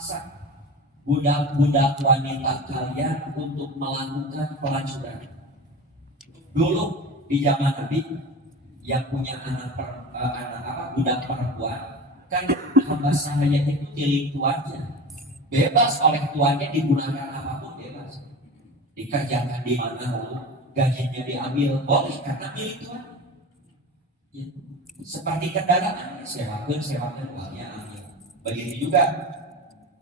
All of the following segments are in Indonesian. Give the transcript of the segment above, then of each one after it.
memaksa budak-budak wanita kalian untuk melakukan pelacuran. Dulu di zaman Nabi yang punya budak perempuan kan hamba sahaya itu milik tuannya, bebas oleh tuannya digunakan apapun bebas, dikerjakan di mana gajinya diambil boleh karena milik tuan. Ya. Seperti kendaraan sewakan uangnya ambil. Begitu juga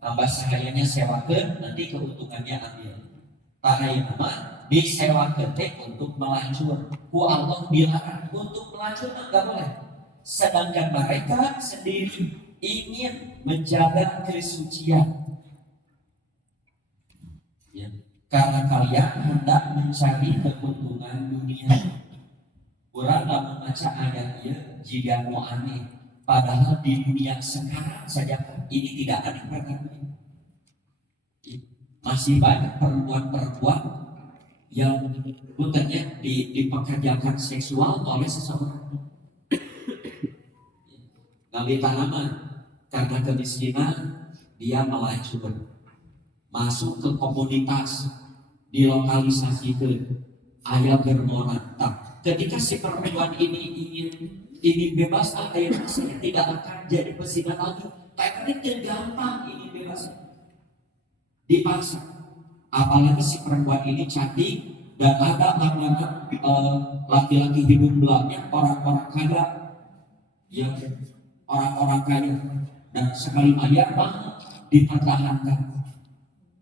hamba sahayanya sewakan nanti keuntungannya ambil. Tanah nama disewakan untuk melacur. Ku Allah dilarang untuk melacur enggak boleh. Sedangkan mereka sendiri ingin menjaga kesucian. Ya. Karena kalian hendak mencari keuntungan dunia. Orang membaca ayat ya jika mau aneh. Padahal di dunia sekarang saja ini tidak ada perkara. Masih banyak perempuan-perempuan yang bukannya dipekerjakan seksual oleh seseorang. Ngambil tanaman karena kemiskinan dia melacur, masuk ke komunitas, dilokalisasikan, ayah bermoratap. Ketika si perempuan ini bebas, ayah saya tidak akan jadi pesinan lagi. Karena itu gampang ini bebas. Dipaksa, apalagi si perempuan ini cantik dan ada langganan laki-laki hidung belakangnya orang-orang kaya, yang orang-orang kaya dan sekali bayar mah dipertahankan.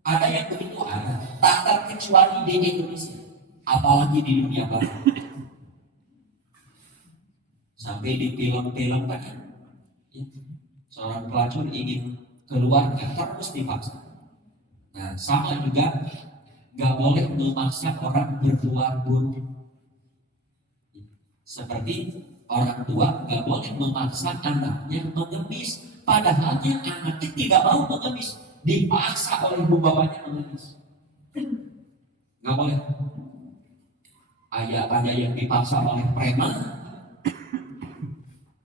Ada yang begitu ada, tak terkecuali di Indonesia, apalagi di dunia barat. Sampai di film-film kan, ya, seorang pelacur ingin keluar terus dipaksa. Nah, sama juga gak boleh memaksa orang berbuat buruk. Seperti orang tua gak boleh memaksa anaknya mengemis, padahalnya anaknya tidak mau mengemis, dipaksa oleh ibu bapaknya mengemis. Gak boleh. Ada yang dipaksa oleh preman.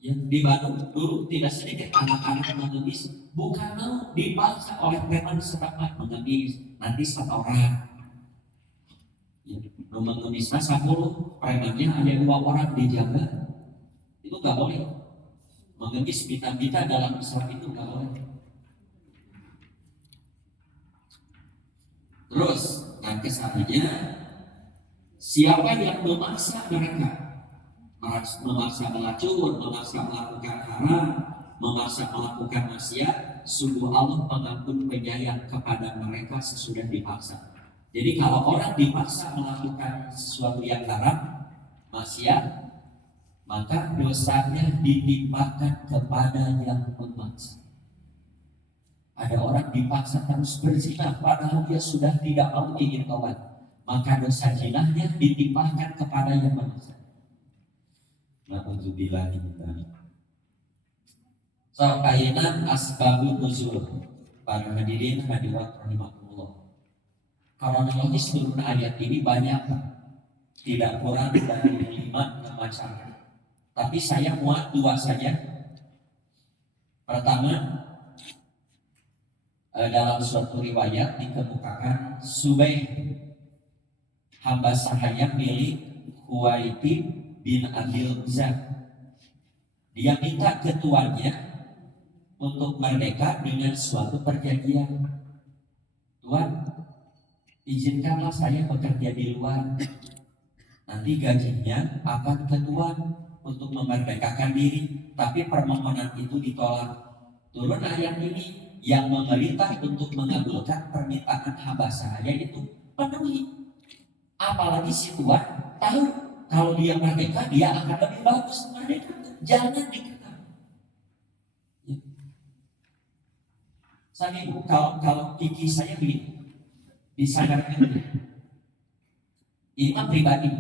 Yang di Bandung dulu tidak sedikit anak-anak mengemis, bukan mau dipaksa oleh preman setempat mengemis, nanti setoran. Ya, mengemisnya 10, premannya ada 2 orang dijaga, itu nggak boleh. Mengemis bita-bita dalam Islam itu nggak boleh. Terus nanti selanjutnya, siapa yang memaksa mereka? Memaksa melacur, memaksa melakukan haram, memaksa melakukan maksiat, sungguh Allah pengampun penyayang kepada mereka sesudah dipaksa. Jadi kalau orang dipaksa melakukan sesuatu yang haram, maksiat, maka dosanya ditimpakan kepada yang memaksa. Ada orang dipaksa terus berzina padahal dia sudah tidak mau ingin taubat, maka dosa zinahnya ditimpakan kepada yang memaksa. Na'udzubillah min dzalik. So, ayat asbabun nuzul. Para hadirin hadirat rahimakumullah. Kronologis turun ayat ini banyak, tidak kurang dari 5 macam. Tapi saya muat 2 saja. Pertama, dalam suatu riwayat dikemukakan Subaih hamba sahaya milik Huwaitib bin Abil Zar. Dia minta ketuanya untuk merdeka dengan suatu perjanjian. Tuan, izinkanlah saya bekerja di luar. Nanti gajinya akan ke Tuan untuk memerdekakan diri. Tapi permohonan itu ditolak. Turun ayat ini yang memerintah untuk mengabulkan permintaan hamba sahaya itu penuhi. Apalagi si Tuan tahu kalau dia merdeka, dia akan lebih bagus. Merdeka, jangan dikekang. Ya. Saya ibu, kalau kiki saya begini, disadarkan dia. Ini mah pribadi.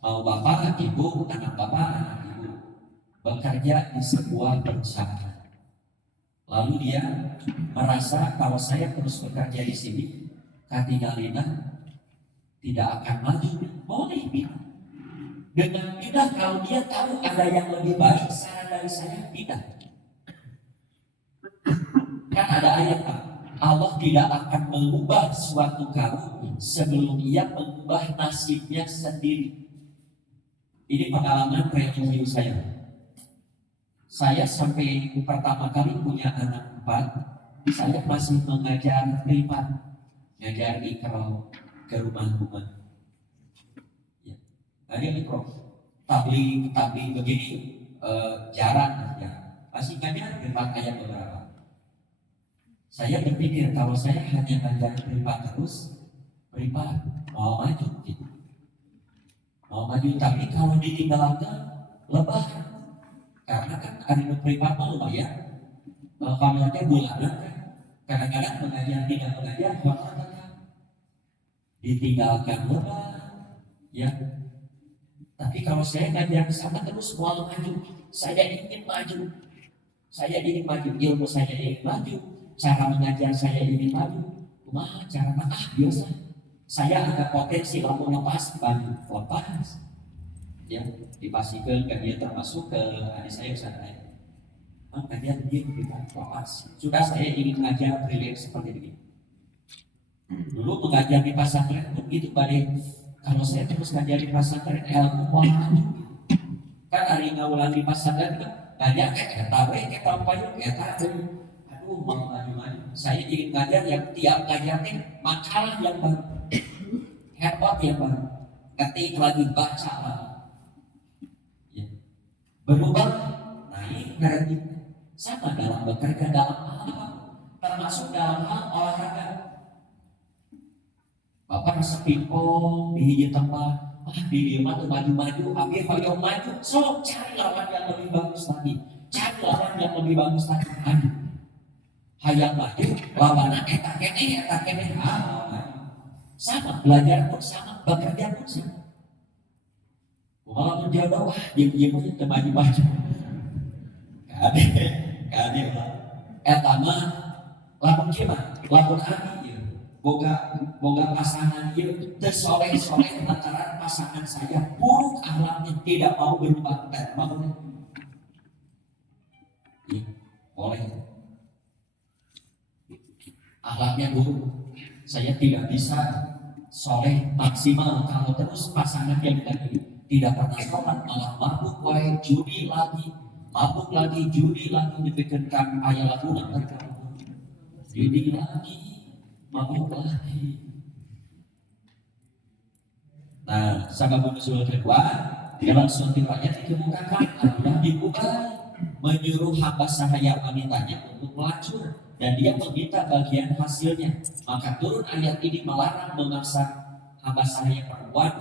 Mau bapak, ibu, anak bapak, anak ibu bekerja di sebuah perusahaan. Lalu dia merasa kalau saya terus bekerja di sini, katingalina tidak akan maju. Boleh pindah. Dengan pindah kalau dia tahu ada yang lebih baik saran dari saya, pindah. Kan ada ayat Pak, Allah tidak akan mengubah suatu kaum sebelum ia mengubah nasibnya sendiri. Ini pengalaman religius saya. Saya sampai pertama kali punya anak 4, saya masih mengajar privat, ngajar ikro ke rumah-rumah. Ya. Ada mikro, tabligh begini jarang ya. Masih ngajar privat aja beberapa. Saya berpikir kalau saya hanya ngajar privat terus, privat mau maju gitu. Mau maju, tapi kalau ditinggalkan lebah. Karena kan hari privat lumayan, kamarnya bulanan kan. Kadang-kadang mengajar tidak mengajar, honorar tetap ditinggalkan lebah, ya. Tapi kalau saya ngajar sama terus mau maju, saya ingin maju, ilmu saya ingin maju, cara mengajar saya ingin maju. Cara biasa. Saya ada potensi lalu lepas, ya, dipastikan dia termasuk ke adik saya Ustaz. Kajian dia lepas. Sudah saya ingin mengajar brilliant seperti ini. Dulu mengajar di pesantren begitu badai. Kalau saya terus ngajar di pesantren ilmu maju. Kan hari ngawulan di pesantren kan ngajar kayak kita payung aduh mau maju. Saya ingin ngajar yang tiap ngajarnya makalah yang baru, hebat yang baru, ketik lagi baca lagi, ya. Berubah naik dari sama dalam bekerja dalam hal termasuk dalam hal olahraga. Bapak rasa pingpong di hiji tempat, di dia mah maju-maju, ambil hoyong maju, so cari lawan yang lebih bagus lagi, aduh, hayang maju, lawannya eta kene, sama, belajar pun sama, bekerja pun sama. Kalau menjodoh, diam-diam aja maju-maju. Kade eta mah lamun abi boga pasangan ieu teu soleh lantaran pasangan saya buruk akhlaknya tidak mau berubah dan mau ya, boleh akhlaknya buruk, saya tidak bisa soleh maksimal kalau terus pasangan yang tidak pernah sholat malah mabuk wae judi lagi judi lagi dipikirkan ayat lagu judi lagi mabuk lagi. Nah, sabab usul kedua dalam suatu ayat dikemukakan adalah diubah menyuruh hamba sahaya wanitanya untuk melacur dan dia meminta bagian hasilnya. Maka turun ayat ini melarang memaksa hamba sahaya perempuan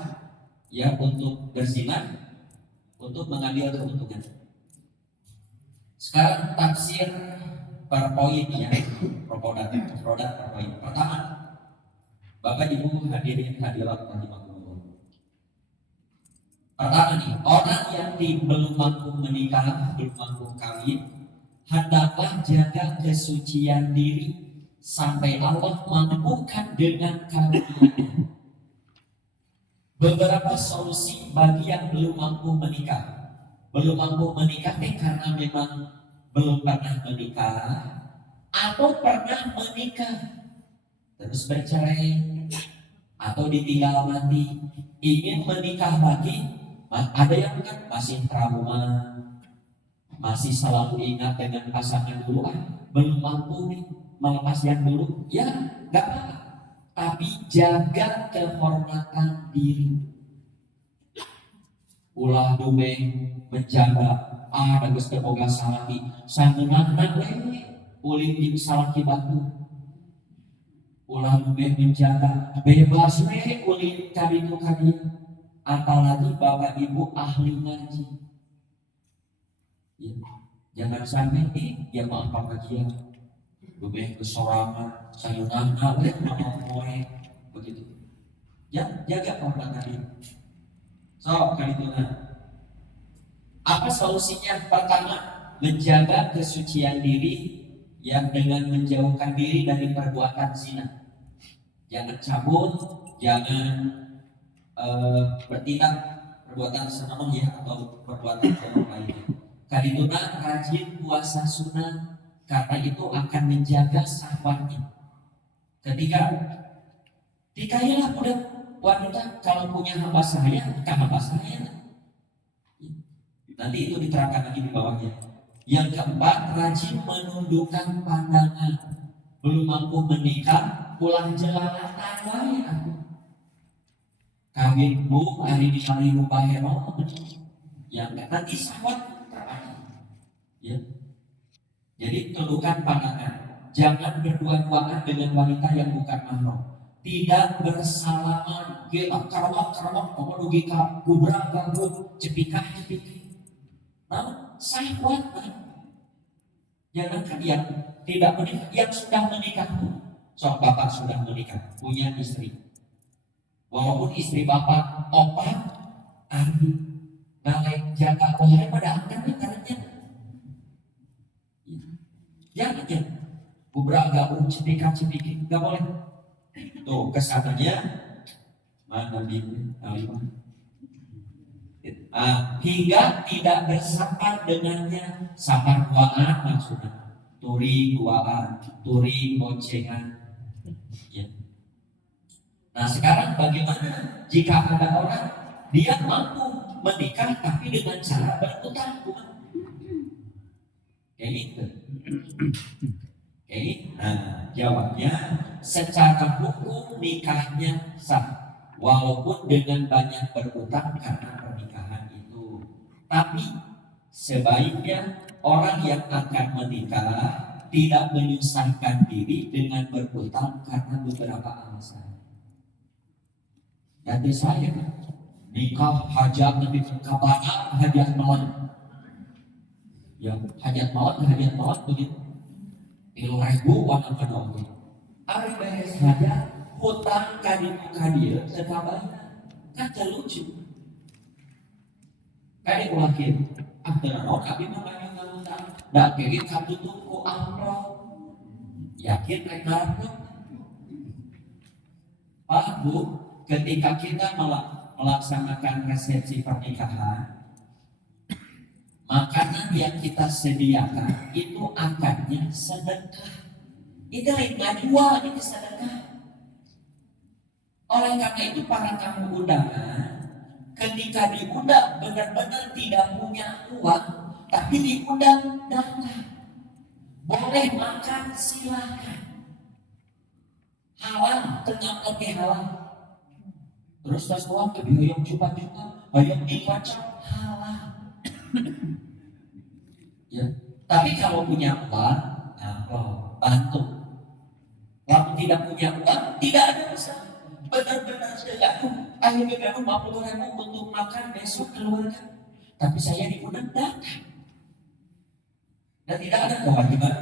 ya untuk berzina untuk mengambil keuntungan. Sekarang tafsir per poin ya, produk per poin. Pertama, Bapak Ibu hadirin hadirat rahimakumullah. Pertama nih, orang yang belum mampu menikah, belum mampu kawin, hendaklah jaga kesucian diri sampai Allah mampukan dengan karunia. Beberapa solusi bagi yang belum mampu menikah. Belum mampu menikah karena memang belum pernah menikah atau pernah menikah terus bercerai atau ditinggal mati, ingin menikah lagi. Ada yang kan masih trauma, masih selalu ingat dengan pasangan dulu, belum mampu nih melepas yang dulu, ya nggak apa-apa, tapi jaga kehormatan diri. Ulah dumeng menjaga geus teu boga salaki sangeunana we ulin jeung salaki batu. Ulah dumeng menjaga bebas we ulin ka ditu ka dieu, apalagi Bapak Ibu ahli ngaji. Ya, jangan sampai dia mau pengajian dumeng kesorangan sangeunana we moe begitu. Ya, jaga kehormatan diri. So, apa solusinya? Pertama, menjaga kesucian diri yang dengan menjauhkan diri dari perbuatan zina. Jangan cabut, jangan bertindak perbuatan senonoh ya atau perbuatan yang lainnya. Kadituna rajin puasa sunnah karena itu akan menjaga syahwatnya. Ketika nikahilah budak wanita kalau punya hamba sahaya, nikah hamba sahaya. Nanti itu diterangkan lagi di bawahnya. Yang keempat, rajin menundukkan pandangan. Belum mampu menikah, pulang jelalatan wae aku. Kawinmu hari ini hari rubah hero, yang nanti sahwat terpakai. Ya. Jadi tundukkan pandangan. Jangan berdua-duaan dengan wanita yang bukan mahram. Tidak bersalaman. Kita karawak, menugi ka gubrak gabung, cepikah. Nah, sahwat. Jangankan yang tidak menikah, yang sudah menikah pun. So, bapak sudah menikah, punya istri. Walaupun istri bapak opa, ahli, ngalek jaga kohai pada angkatnya karena jangan gubrak gabung, cepikah, nggak boleh. Tuh kesannya mana bini hingga tidak bersapar dengannya. Sapar duaan maksudnya turi duaan, turi boncengan ya. Nah sekarang bagaimana jika ada orang dia mampu menikah tapi dengan cara berutang, kayak gitu. Oke, nah jawabnya secara hukum nikahnya sah walaupun dengan banyak berutang karena pernikahan itu. Tapi sebaiknya orang yang akan menikah tidak menyusahkan diri dengan berutang karena beberapa alasan. Jadi saya nikah hajat lebih banyak hajat malam, ya hajat malam begitu. 3.000 warna penonton. Ari beres hajat hutang kaditu kadir sekabayar. Kaca lucu. Kadi ulahkin. Tenan abi mah banyak ngutang. Da kiri katutup ku amplop. Yakin rek ngarep. Pak Bu, ketika kita melaksanakan resepsi pernikahan, makanan yang kita sediakan itu akadnya sedekah. Itu nggak jual, itu sedekah. Oleh karena itu para tamu undangan ketika diundang benar-benar tidak punya uang, tapi diundang datang. Boleh makan silakan. Halal, tengah oke halal. Terus pas uang lebih yang juta-juta, banyak dikocok halal. Ya. Tapi kalau punya uang, bantu. Kalau tidak punya uang, tidak ada usaha. Benar-benar saya akhirnya 50.000 untuk makan besok keluarga. Tapi saya diundang datang. Dan tidak ada kewajiban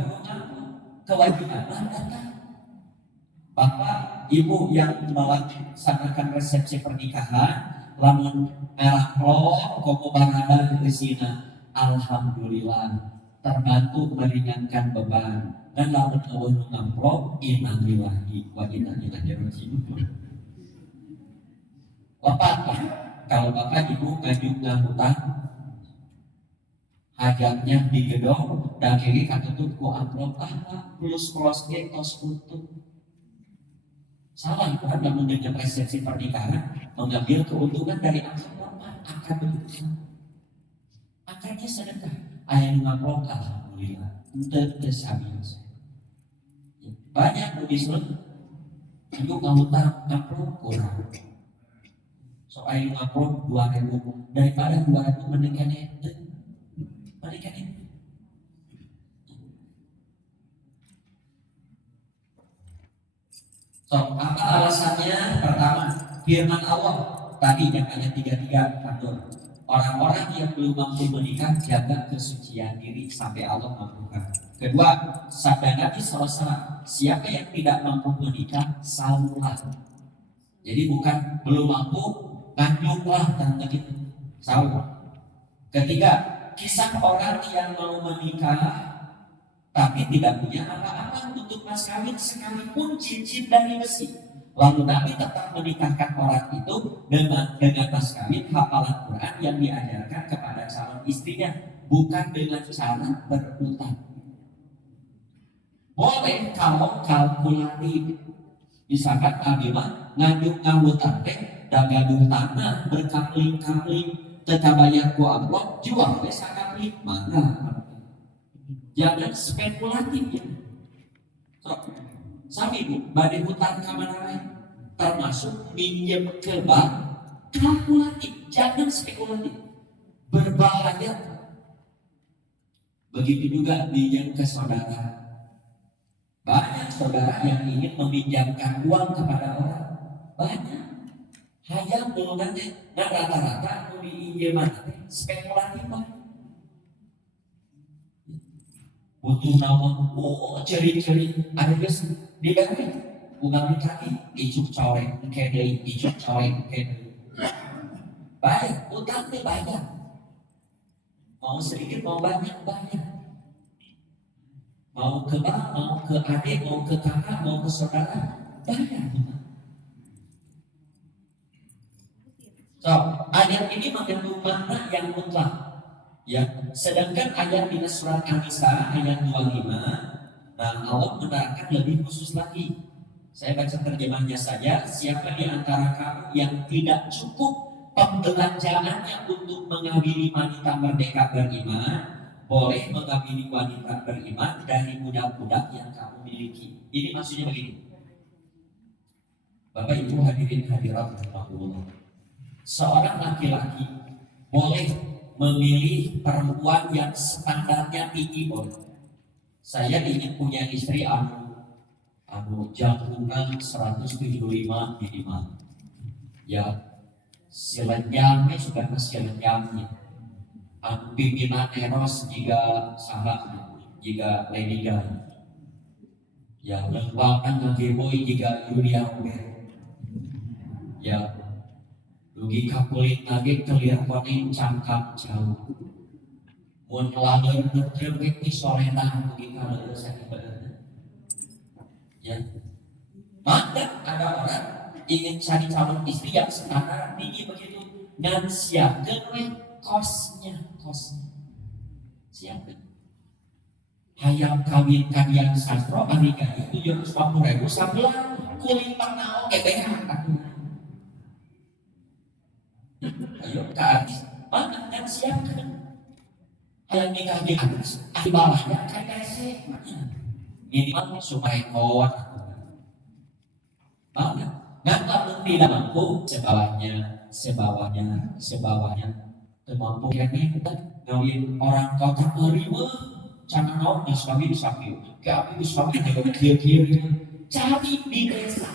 kewajiban datang. Bapak, ibu yang melaksanakan resepsi pernikahan, lamun merah loh, koko barada di sini, alhamdulillah terbantu meringankan beban. Dan lamun awal ngamplop, innalillahi wa inna ilaihi raji'un. Bapak, kalau bapak ibu ngajung hutang, hajatnya di gedong, dan kiri katutup ku amplop, plus tos utuh. Salah kan namun dengan resepsi pernikahan mengambil keuntungan dari akad begitu. Akadnya sedekah. Ayah ngamplop alhamdulillah. Untuk kesabian. Banyak budisme untuk ngutang amplop kurang. So ayah ngamplop 2.000 daripada 2.000 mendingan itu. So, apa alasannya? Pertama, firman Allah tadi yang ayat 33 atur. Orang-orang yang belum mampu menikah jaga kesucian diri sampai Allah mampukan. Kedua, sabda Nabi SAW, siapa yang tidak mampu menikah, salulah. Jadi bukan belum mampu, nganyuklah dan begitu. Salulah. Ketiga, kisah orang yang mau menikah tapi tidak punya apa-apa untuk mas kawin sekalipun cincin dari besi. Lalu Nabi tetap menikahkan orang itu dengan mas kawin hafalan Quran yang diajarkan kepada calon istrinya, bukan dengan cara berutang. Boleh kalau kalkulatif, Misalkan abdi mah ngandung ngawutan teh da gaduh tanah berkapling-kapling teu kabayar ku amplop jual we sakapling mangga. Jangan spekulatif ya. So, sami bu, bade hutang kamana wae termasuk minjem ke bank kalkulatif, jangan spekulatif. Berbahaya. Begitu juga minjem ke saudara. Banyak saudara yang ingin meminjamkan uang kepada orang. Banyak. Hayang golongan teh, nah rata-rata nu diinjeman teh spekulatif mah. Butuh nama, oh ceri-ceri, ada geus diberi. Ugang kaki, icuk corek, kede, icuk corek, kede. Baik, utang teh banyak. Mau sedikit, mau banyak, banyak. Mau ke bang, mau ke adik, mau ke kakak, mau ke saudara, banyak. So, ayat ini mengandung makna yang mutlak. Ya, sedangkan ayat di surat An-Nisa ayat 25, nah Allah menerangkan lebih khusus lagi. Saya baca terjemahnya saja. Siapa di antara kamu yang tidak cukup pembelanjaannya untuk mengawini wanita merdeka beriman, boleh mengawini wanita beriman dari budak-budak yang kamu miliki. Ini maksudnya begini. Bapak Ibu hadirin hadirat rahimahullah. Seorang laki-laki boleh memilih perempuan yang standarnya tinggi boleh. Saya ingin punya istri jantungan 175 minimal. Ya, silenjangnya sudah silenjangnya. Pimpinan eros jika salah jika Lady Gaga. Ya, lengkapan ngageboy jika Julia Robert. Ya, dugi kakulit nage kelihatan cangkang jauh. Mun langer terwek di sorenan dugi kalau sakit badan. Ya, maka ada orang ingin cari calon istri yang standar tinggi begitu dan siapkan kosnya siapkan. Hayang kawin kalian sastro Amerika itu 750.000 sabelah kulit panau kebehan ayo ke artis mana dan siapkan. Hayang nikah di atas bawahnya KTC minimal supaya kuat mana nggak kalau tidak mampu sebawahnya mampu yang kita ngawin orang kota beribu jangan mau suami disakit kami suami dengan kiri cari di desa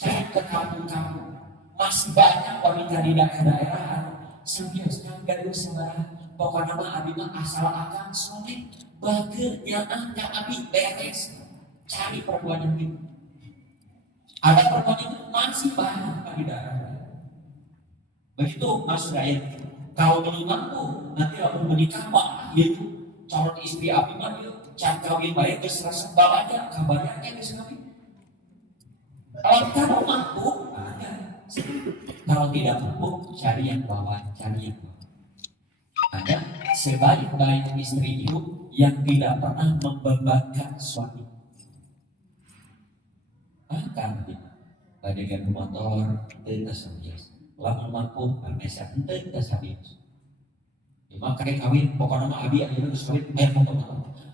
cari ke kampung-kampung masih banyak wanita di daerah-daerah serius yang gaduh sembarang pokoknya mah abi mah asal akan sulit bagernya anda abi beres cari perempuan yang itu ada perempuan itu masih banyak di daerah begitu mas ayat. Kalau belum mampu, nanti aku menikah pak, yaitu calon istri abi mah yuk, cari kawin baik keserasa bawahnya, kabarnya keserasa. Kalau kamu mampu, ada. Kalau tidak mampu, cari yang bawah. Ada sebaik-baik istri itu yang tidak pernah membebankan suami. Bahkan pada gantung motor, tidak serius. Lamun mampu amesa henteu teu sabius. Cuma kaya kawin pokokna mah abi ayeuna geus kawin motor.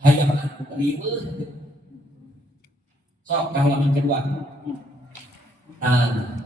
Hayang riweuh. So, halaman kedua. Nah,